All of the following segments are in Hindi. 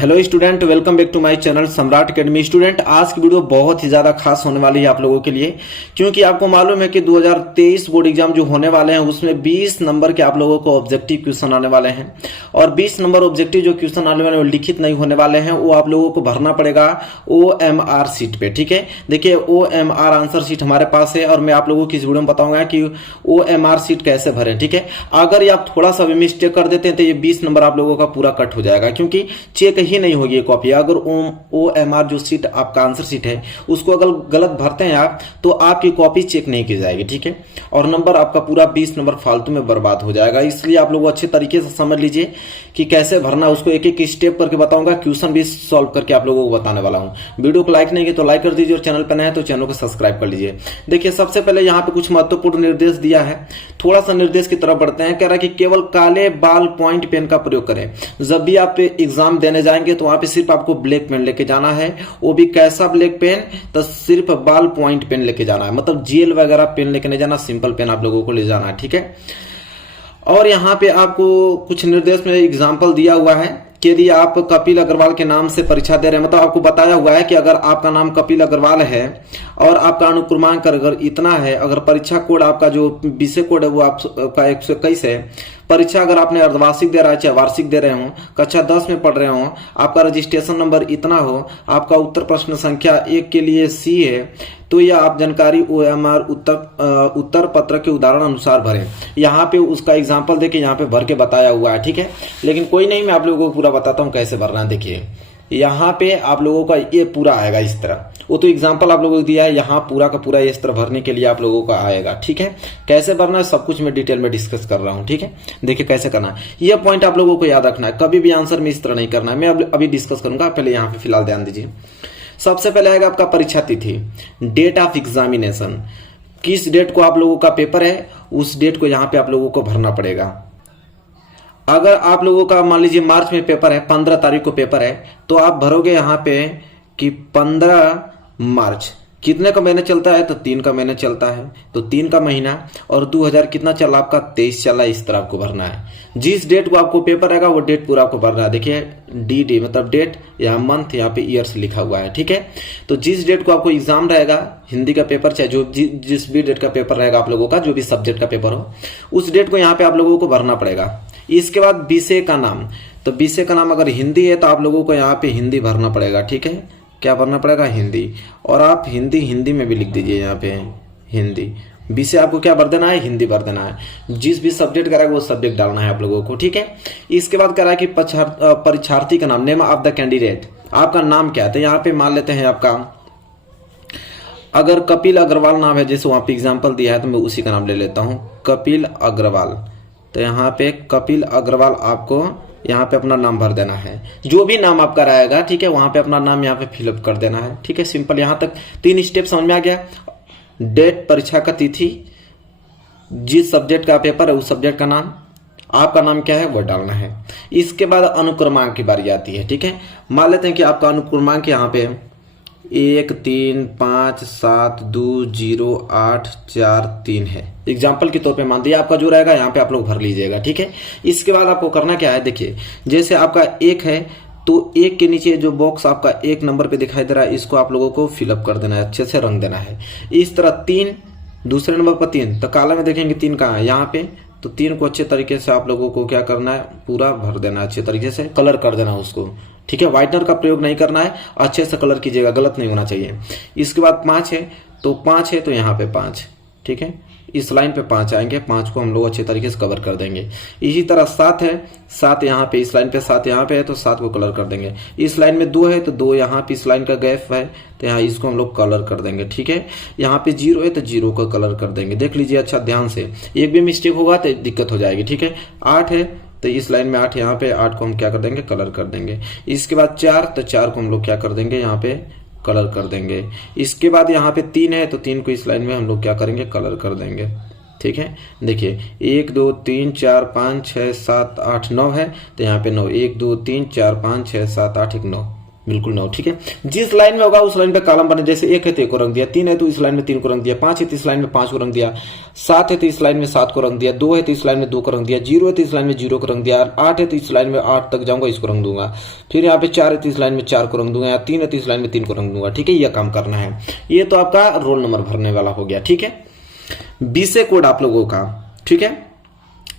Hello student, welcome back to my channel Samrat academy. Student, आज की वीडियो बहुत ही ज़्यादा खास होने वाली है आप लोगों के लिए, क्योंकि आपको मालूम है कि 2023 बोर्ड एग्जाम जो होने वाले हैं उसमें 20 नंबर के आप लोगों को ऑब्जेक्टिव क्वेश्चन आने वाले हैं। और 20 नंबर ऑब्जेक्टिव जो क्वेश्चन आने वाले हैं वो लिखित नहीं होने वाले हैं, वो आप लोगों को भरना पड़ेगा OMR सीट पे। ठीक है, देखिए OMR आंसर सीट हमारे पास है और मैं आप लोगों को इस वीडियो में बताऊंगा कि OMR सीट कैसे भरें। ठीक है, अगर ये आप थोड़ा सा भी मिस्टेक कर देते हैं तो ये 20 नंबर आप लोगों का पूरा कट हो जाएगा, क्योंकि चेक ही नहीं होगी ये कॉपी। अगर OMR जो सीट आपका आंसर सीट है उसको अगर गलत भरते हैं आप तो आपकी कॉपी चेक नहीं की जाएगी। ठीक है, और नंबर आपका पूरा 20 नंबर फालतू में बर्बाद हो जाएगा। इसलिए आप लोग अच्छे तरीके से समझ लीजिए कि कैसे भरना, उसको एक एक स्टेप करके बताऊंगा, क्वेश्चन भी सॉल्व करके आप लोगों को बताने वाला हूं। वीडियो को लाइक नहीं किया तो लाइक कर दीजिए और चैनल पर नए हैं तो चैनल को सब्सक्राइब कर लीजिए। देखिए, सबसे पहले यहाँ पे कुछ महत्वपूर्ण निर्देश दिया है, थोड़ा सा निर्देश की तरफ बढ़ते हैं। कह रहा है कि केवल काले बाल पॉइंट पेन का प्रयोग करें। जब भी आप एग्जाम देने जाएंगे तो वहां पे सिर्फ आपको ब्लैक पेन लेके जाना है, वो भी कैसा ब्लैक पेन, तो सिर्फ बाल पॉइंट पेन लेके जाना है, मतलब जेल वगैरह पेन लेके नहीं जाना, सिंपल पेन आप लोगों को ले जाना है। ठीक है, और यहाँ पे आपको कुछ निर्देश में एग्जाम्पल दिया हुआ है कि यदि आप कपिल अग्रवाल के नाम से परीक्षा दे रहे हैं, मतलब आपको बताया हुआ है कि अगर आपका नाम कपिल अग्रवाल है और आपका अनुक्रमांक अगर इतना है, अगर परीक्षा कोड आपका जो विषय कोड है वो आपका 121 है, परीक्षा अगर आपने अर्धवार्षिक दे रहा है चाहे वार्षिक दे रहे हो, कक्षा 10 में पढ़ रहे हो, आपका रजिस्ट्रेशन नंबर इतना हो, आपका उत्तर प्रश्न संख्या 1 के लिए C है, तो यह आप जानकारी OMR उत्तर पत्र के उदाहरण अनुसार भरें। यहाँ पे उसका एग्जाम्पल देके यहाँ पे भर के बताया हुआ है। ठीक है, लेकिन कोई नहीं, मैं आप लोगों को पूरा बताता हूँ कैसे भरना है। देखिए, यहाँ पे आप लोगों का ये पूरा आएगा इस तरह, वो तो एग्जाम्पल आप लोगों को दिया है, यहाँ पूरा का पूरा इस तरह भरने के लिए आप लोगों का आएगा। ठीक है, कैसे भरना है सब कुछ मैं डिटेल में डिस्कस कर रहा हूँ। ठीक है, देखिए कैसे करना है, ये पॉइंट आप लोगों को याद रखना है, कभी भी आंसर में इस तरह नहीं करना है। मैं अभी डिस्कस करूंगा, पहले यहाँ पे फिलहाल ध्यान दीजिए। सबसे पहले आएगा आपका परीक्षा तिथि, डेट ऑफ एग्जामिनेशन, किस डेट को आप लोगों का पेपर है उस डेट को यहाँ पे आप लोगों को भरना पड़ेगा। अगर आप लोगों का मान लीजिए मार्च में पेपर है, 15 तारीख को पेपर है, तो आप भरोगे यहाँ पे कि 15 मार्च, कितने का महीना चलता है तो 3 का महीना चलता है, तो 3 का महीना, और 2000 कितना चला आपका 23 चला, इस तरह आपको भरना है। जिस डेट को आपको पेपर आएगा वो डेट पूरा आपको भरना है। देखिए DD मतलब डेट, यहाँ मंथ, यहाँ पे ईयर्स लिखा हुआ है। ठीक है, तो जिस डेट को आपको एग्जाम रहेगा, हिंदी का पेपर चाहे जो जिस भी डेट का पेपर रहेगा आप लोगों का, जो भी सब्जेक्ट का पेपर हो, उस डेट को यहाँ पे आप लोगों को भरना पड़ेगा। इसके बाद विषय का नाम, तो विषय का नाम अगर हिंदी है तो आप लोगों को यहाँ पे हिंदी भरना पड़ेगा। ठीक है, क्या भरना पड़ेगा, हिंदी, और आप हिंदी में भी लिख दीजिए यहाँ पे हिंदी। विषय आपको क्या भर देना है, हिंदी भर देना है। जिस भी सब्जेक्ट करेगा वो सब्जेक्ट डालना है आप लोगों को। ठीक है, इसके बाद कह रहा है कि परीक्षार्थी का नाम, नेम ऑफ द कैंडिडेट, आपका नाम क्या है, तो यहाँ पे मान लेते हैं आपका अगर कपिल अग्रवाल नाम है, जैसे वहां पे एग्जाम्पल दिया है तो मैं उसी का नाम ले लेता हूं, कपिल अग्रवाल। तो यहाँ पे कपिल अग्रवाल आपको यहाँ पे अपना नाम भर देना है, जो भी नाम आपका रहेगा। ठीक है, वहां पे अपना नाम यहाँ पे फिलअप कर देना है। ठीक है, सिंपल, यहाँ तक 3 स्टेप समझ में आ गया। डेट, परीक्षा का तिथि, जिस सब्जेक्ट का पेपर है उस सब्जेक्ट का नाम, आपका नाम क्या है वो डालना है। इसके बाद अनुक्रमांक की बारी आती है। ठीक है, मान लेते हैं कि आपका अनुक्रमांक यहाँ पे 1 3 5 7 2 0 8 4 3 है, एग्जाम्पल के तौर पे मान दिया। आपका जो रहेगा यहाँ पे आप लोग भर लीजिएगा। ठीक है, इसके बाद आपको करना क्या है, देखिए जैसे आपका 1 है तो 1 के नीचे जो बॉक्स आपका 1 नंबर पे दिखाई दे रहा है इसको आप लोगों को फिलअप कर देना है, अच्छे से रंग देना है। इस तरह 3, दूसरे नंबर पर 3, तो काला में देखेंगे 3 कहाँ है, यहाँ पे, तो 3 को अच्छे तरीके से आप लोगों को क्या करना है, पूरा भर देना है, अच्छे तरीके से कलर कर देना है उसको। ठीक है, व्हाइटनर का प्रयोग नहीं करना है, अच्छे से कलर कीजिएगा, गलत नहीं होना चाहिए। इसके बाद 5 है तो 5 है तो यहाँ पे 5। ठीक है, इस लाइन पे 5 आएंगे, 5 को हम लोग अच्छे तरीके से कवर कर देंगे। इसी तरह 7 है, 7 यहाँ पे, इस लाइन पे 7 यहाँ पे है तो 7 को कलर कर देंगे। इस लाइन में 2 है तो 2 यहाँ पे, इस लाइन का गैप है तो यहाँ इसको हम लोग कलर कर देंगे। ठीक है, यहाँ पे 0 है तो 0 को कलर कर देंगे। देख लीजिए अच्छा ध्यान से, एक भी मिस्टेक होगा तो दिक्कत हो जाएगी। ठीक है, 8 है तो इस लाइन में 8 यहाँ पे, 8 को हम क्या कर देंगे, कलर कर देंगे। इसके बाद 4, तो 4 को हम लोग क्या कर देंगे, यहाँ पे कलर कर देंगे। इसके बाद यहाँ पे 3 है तो 3 को इस लाइन में हम लोग क्या करेंगे, कलर कर देंगे। ठीक है, देखिए 1 2 3 4 5 6 7 8 9 है तो यहाँ पे 9, 1 2 3 4 5 6 7 8 1 9, बिल्कुल ना हो, ठीक है। जिस लाइन में होगा उस लाइन पे कॉलम बने, जैसे 1 है तो 1 को रंग दिया, 3 है तो इस लाइन में 3 को रंग दिया, 5 है तो इस लाइन में 5 को रंग दिया, 7 है तो इस लाइन में 7 को रंग दिया, 2 है तो इस लाइन में 2 को रंग दिया, 0 है तो इस लाइन में 0 को रंग दिया, 8 है तो इस लाइन में 8 तक जाऊंगा, इसको रंग दूंगा। फिर यहाँ पे 4 है तो इस लाइन में 4 को रंग दूंगा, 3 है तो इस लाइन में 3 को रंग दूंगा, ठीक है। यह काम करना है। ये तो आपका रोल नंबर भरने वाला हो गया, ठीक है। बीसे कोड आप लोगों का, ठीक है।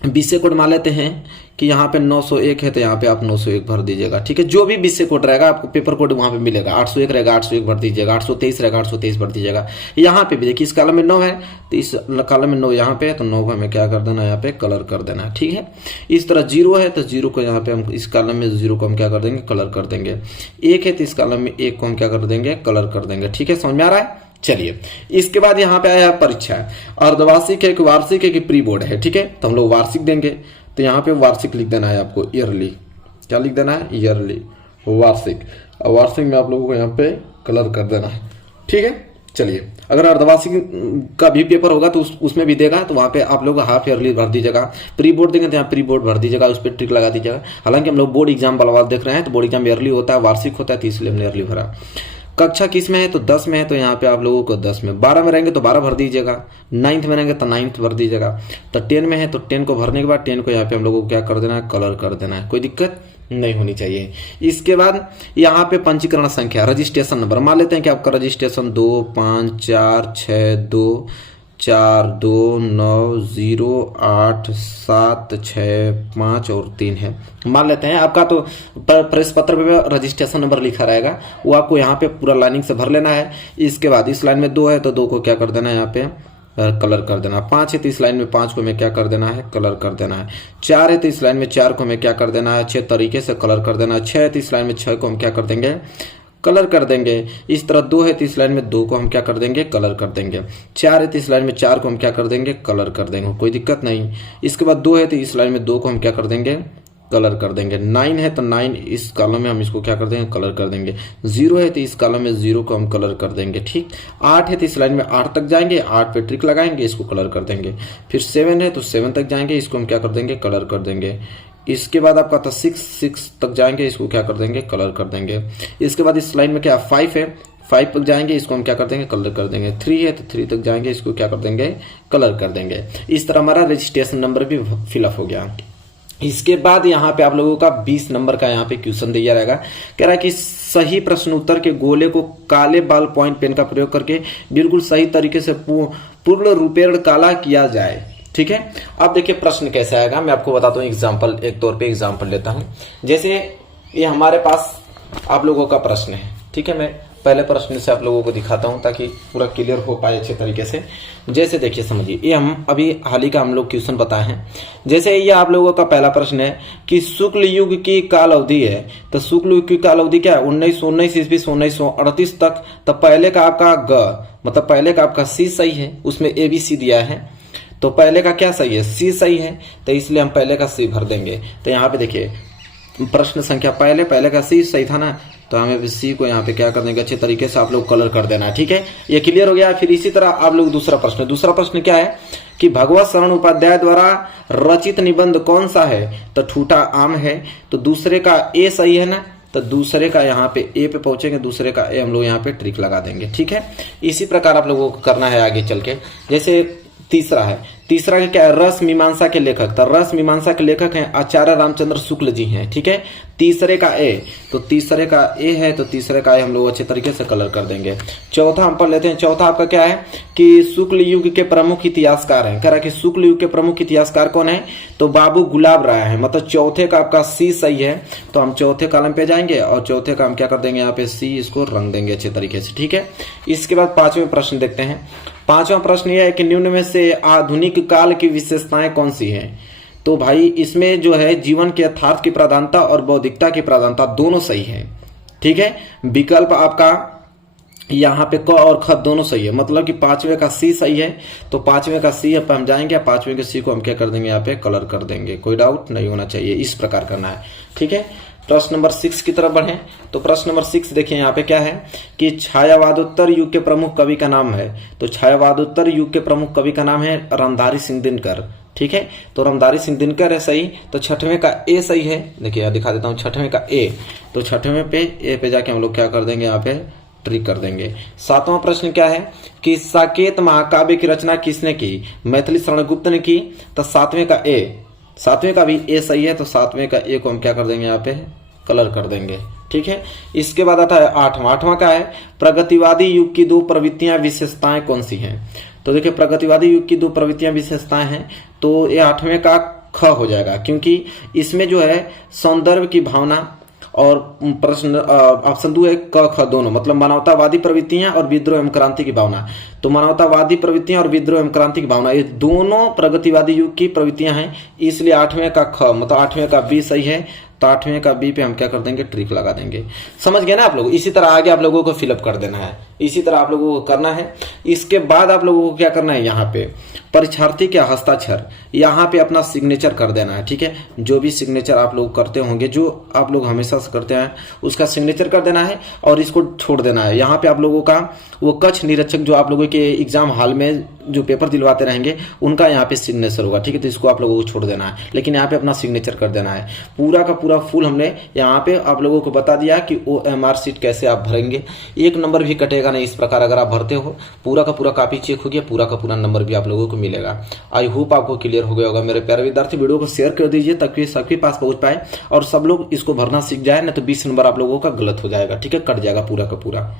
बीसे कोड मान लेते हैं कि यहाँ पे 901 है तो यहाँ पे आप 901 भर दीजिएगा, ठीक है। जो भी बीसे कोड रहेगा आपको पेपर कोड वहां पे मिलेगा। 801 रहेगा 801 भर दीजिएगा, 823 रहेगा 823 भर दीजिएगा। यहाँ पे भी देखिए इस कॉलम में 9 है तो इस कॉलम में 9 यहाँ पे है तो 9 को हमें क्या कर देना है, यहाँ पे कलर कर देना है, ठीक है। इस तरह 0 है तो 0 को यहाँ पे हम इस कॉलम में 0 को हम क्या कर देंगे, कलर कर देंगे। 1 है तो इस कॉलम में 1 को हम क्या कर देंगे, कलर कर देंगे, ठीक है। समझ में आ रहा है। चलिए इसके बाद यहाँ पे आया परीक्षा है, अर्धवार्षिक है कि वार्षिक है कि प्री बोर्ड है, ठीक है। तो हम लोग वार्षिक देंगे तो यहाँ पे वार्षिक लिख देना है आपको, ईयरली। क्या लिख देना है, ईयरली वार्षिक। और वार्षिक में आप लोगों को यहाँ पे कलर कर देना है, ठीक है। चलिए अगर अर्धवार्षिक का भी पेपर होगा तो उसमें भी देगा तो वहाँ पे आप लोग हाफ ईयरली भर दीजिएगा। प्री बोर्ड देंगे तो यहाँ प्री बोर्ड भर दीजिएगा, उस पर टिक लगा दीजिएगा। हालांकि हम लोग बोर्ड एग्जाम वाला देख रहे हैं तो बोर्ड एग्जाम ईयरली होता है, वार्षिक होता है तो इसलिए हमने ईयरली भरा। कक्षा किस में है तो 10 में है तो यहाँ पे आप लोगों को 10 में, 12 में रहेंगे तो 12 भर दीजिएगा, 9th में रहेंगे तो 9th भर दीजिएगा। तो 10 में है तो 10 को भरने के बाद 10 को यहाँ पे हम लोगों को क्या कर देना है, कलर कर देना है, कोई दिक्कत नहीं होनी चाहिए। इसके बाद यहाँ पे पंजीकरण संख्या, रजिस्ट्रेशन नंबर मान लेते हैं कि आपका रजिस्ट्रेशन 2 5 4 6 2 4 2 9 0 8 7 6 5 और 3 है मान लेते हैं। आपका तो प्रवेश पत्र में रजिस्ट्रेशन नंबर लिखा रहेगा, वो आपको यहाँ पे पूरा लाइनिंग से भर लेना है। इसके बाद इस लाइन में 2 है तो 2 को क्या कर देना है, यहाँ पे कलर कर देना। 5 है तो इस लाइन में 5 को हमें क्या कर देना है, कलर कर देना है। 4 है तो इस लाइन में 4 को हमें क्या कर देना है, अच्छे तरीके से कलर कर देना है। 6 है तो इस लाइन में 6 को हम क्या कर देंगे, कलर कर देंगे। इस तरह 2 है तो इस लाइन में 2 को हम क्या कर देंगे, कलर कर देंगे। 4 है तो इस लाइन में 4 को हम क्या कर देंगे, कलर कर देंगे, कोई दिक्कत नहीं। इसके बाद 2 है तो इस लाइन में 2 को हम क्या कर देंगे, कलर कर देंगे। 9 है तो 9 इस कॉलम में हम इसको क्या कर देंगे, कलर कर देंगे। 0 है तो इस कॉलम में 0 को हम कलर कर देंगे, ठीक। 8 है तो इस लाइन में 8 तक जाएंगे, 8 पे ट्रिक लगाएंगे, इसको कलर कर देंगे। फिर 7 है तो 7 तक जाएंगे, इसको हम क्या कर देंगे, कलर कर देंगे। इसके बाद आपका था 6 तक जाएंगे, इसको क्या कर देंगे, कलर कर देंगे। इसके बाद इस लाइन में क्या 5 है, 5 तक जाएंगे, इसको हम क्या कर देंगे, कलर कर देंगे। 3 है तो 3 तक जाएंगे, इसको क्या कर देंगे, कलर कर देंगे। इस तरह हमारा रजिस्ट्रेशन नंबर भी फिलअप हो गया। इसके बाद यहाँ पे आप लोगों का 20 नंबर का यहाँ पे क्वेश्चन दिया रहेगा। कह रहा है कि सही प्रश्न उत्तर के गोले को काले बॉल पॉइंट पेन का प्रयोग करके बिल्कुल सही तरीके से पूर्ण रूपेण काला किया जाए, ठीक है। अब देखिए प्रश्न कैसे आएगा, मैं आपको बताता हूँ एग्जाम्पल, एक तौर पे एग्जाम्पल लेता हूँ। जैसे ये हमारे पास आप लोगों का प्रश्न है, ठीक है। मैं पहले प्रश्न से आप लोगों को दिखाता हूं ताकि पूरा क्लियर हो पाए अच्छे तरीके से। जैसे देखिए समझिए, ये हम अभी हाल ही का हम लोग क्वेश्चन बताए हैं। जैसे ये आप लोगों का पहला प्रश्न है कि शुक्ल युग की काल अवधि है, तो शुक्ल युग की काल अवधि क्या है, 1919 ईस्वी से 1938 तक। तो पहले का आपका ग मतलब पहले का आपका सी सही है, उसमें ABC दिया है, तो पहले का क्या सही है, सी सही है, तो इसलिए हम पहले का सी भर देंगे। तो यहाँ पे देखिए प्रश्न संख्या पहले का सी सही था ना, तो हमें सी को यहाँ पे क्या कर देंगे, अच्छे तरीके से आप लोग कलर कर देना है, ठीक है। ये क्लियर हो गया। फिर इसी तरह आप लोग दूसरा प्रश्न क्या है कि भगवत शरण उपाध्याय द्वारा रचित निबंध कौन सा है, तो ठूठा आम है, तो दूसरे का ए सही है ना, तो दूसरे का यहाँ पे ए पे पहुंचेंगे, दूसरे का ए हम लोग यहाँ पे ट्रिक लगा देंगे, ठीक है। इसी प्रकार आप लोगों को करना है आगे चल के। जैसे तीसरा का क्या है, रस मीमांसा के लेखक, तो रस मीमांसा के लेखक हैं आचार्य रामचंद्र शुक्ल जी हैं, ठीक है। तीसरे का ए, तो तीसरे का ए है, तो तीसरे का ए हम लोग अच्छे तरीके से कलर कर देंगे। चौथा हम पढ़ लेते हैं। चौथा आपका क्या है कि शुक्ल युग के प्रमुख इतिहासकार हैं। कह रहा है कि शुक्ल युग के प्रमुख इतिहासकार कौन है, तो बाबू गुलाब राय है। मतलब चौथे का आपका सी सही है, तो हम चौथे कॉलम पे जाएंगे और चौथे का हम क्या कर देंगे, यहाँ पे सी इसको रंग देंगे अच्छे तरीके से, ठीक है। इसके बाद पांचवें प्रश्न देखते हैं। पांचवा प्रश्न यह है कि निम्न में से आधुनिक काल की विशेषताएं कौन सी हैं। तो भाई इसमें जो है जीवन के यथार्थ की प्राधान्यता और बौद्धिकता की प्राधान्यता दोनों सही है, ठीक है। विकल्प आपका यहाँ पे क और ख दोनों सही है, मतलब कि पांचवे का सी सही है, तो पांचवे का सी पे हम जाएंगे, पांचवे के सी को हम क्या कर देंगे, यहाँ पे कलर कर देंगे, कोई डाउट नहीं होना चाहिए। इस प्रकार करना है, ठीक है। प्रश्न नंबर 6 की तरफ बढ़े तो प्रश्न नंबर 6 देखिए यहाँ पे क्या है कि छायावादोत्तर युग के प्रमुख कवि का नाम है। तो छायावादोत्तर युग के प्रमुख कवि का नाम है रामधारी सिंह दिनकर, ठीक ठीक है। तो रामधारी सिंह दिनकर है सही, तो छठवें का ए सही है। देखिए दिखा देता हूँ, छठवें का ए, तो छठवें पे ए पे जाके हम लोग क्या कर देंगे, यहाँ पे ट्रिक कर देंगे। सातवां प्रश्न क्या है कि साकेत महाकाव्य की रचना किसने की, मैथिली शरण गुप्त ने की, तो सातवें का ए, सातवें का भी ए सही है, तो सातवें का ए को हम क्या कर देंगे, यहाँ पे कलर कर देंगे, ठीक है। इसके बाद आता है आठवां, आठवां का है प्रगतिवादी युग की दो प्रवृत्तियां विशेषताएं कौन सी हैं। तो देखिए प्रगतिवादी युग की दो प्रवृत्तियां विशेषताएं हैं, तो ये आठवें का ख हो जाएगा, क्योंकि इसमें जो है सौंदर्य की भावना और प्रश्न ऑप्शन 2 है क ख दोनों, मतलब मानवतावादी प्रवृत्तियां और विद्रोह एवं क्रांति की भावना। तो मानवतावादी प्रवृत्तियां और विद्रोह एवं क्रांति की भावना ये दोनों प्रगतिवादी युग की प्रवृत्तियां हैं, इसलिए आठवें का ख मतलब आठवें का बी सही है। तो आठवें का बी पे हम क्या कर देंगे, ट्रिक लगा देंगे। समझ गए ना आप लोग। इसी तरह आगे आप लोगों को फिलअप कर देना है, इसी तरह आप लोगों को करना है। इसके बाद आप लोगों को क्या करना है, यहाँ पे परीक्षार्थी के हस्ताक्षर, यहाँ पे अपना सिग्नेचर कर देना है, ठीक है। जो भी सिग्नेचर आप लोग करते होंगे, जो आप लोग हमेशा से करते हैं, उसका सिग्नेचर कर देना है और इसको छोड़ देना है। यहाँ पे आप लोगों का वो कक्ष निरीक्षक जो आप लोगों के एग्जाम हॉल में जो पेपर दिलवाते रहेंगे, उनका यहाँ पे सिग्नेचर होगा, ठीक है। तो इसको आप लोगों को छोड़ देना है, लेकिन यहाँ पे अपना सिग्नेचर कर देना है। पूरा का पूरा फुल हमने यहाँ पे आप लोगों को बता दिया कि OMR शीट कैसे आप भरेंगे। एक नंबर भी कटेगा नहीं इस प्रकार अगर आप भरते हो। पूरा का पूरा कॉपी चेक हो गया, पूरा का पूरा नंबर भी आप लोगों को मिलेगा। आई होप आपको क्लियर हो गया होगा मेरे प्यारे विद्यार्थी। वीडियो को शेयर कर दीजिए ताकि सबके पास पहुंच पाए और सब लोग इसको भरना सीख जाए, ना तो 20 नंबर आप लोगों का गलत हो जाएगा, ठीक है, कट जाएगा पूरा का पूरा।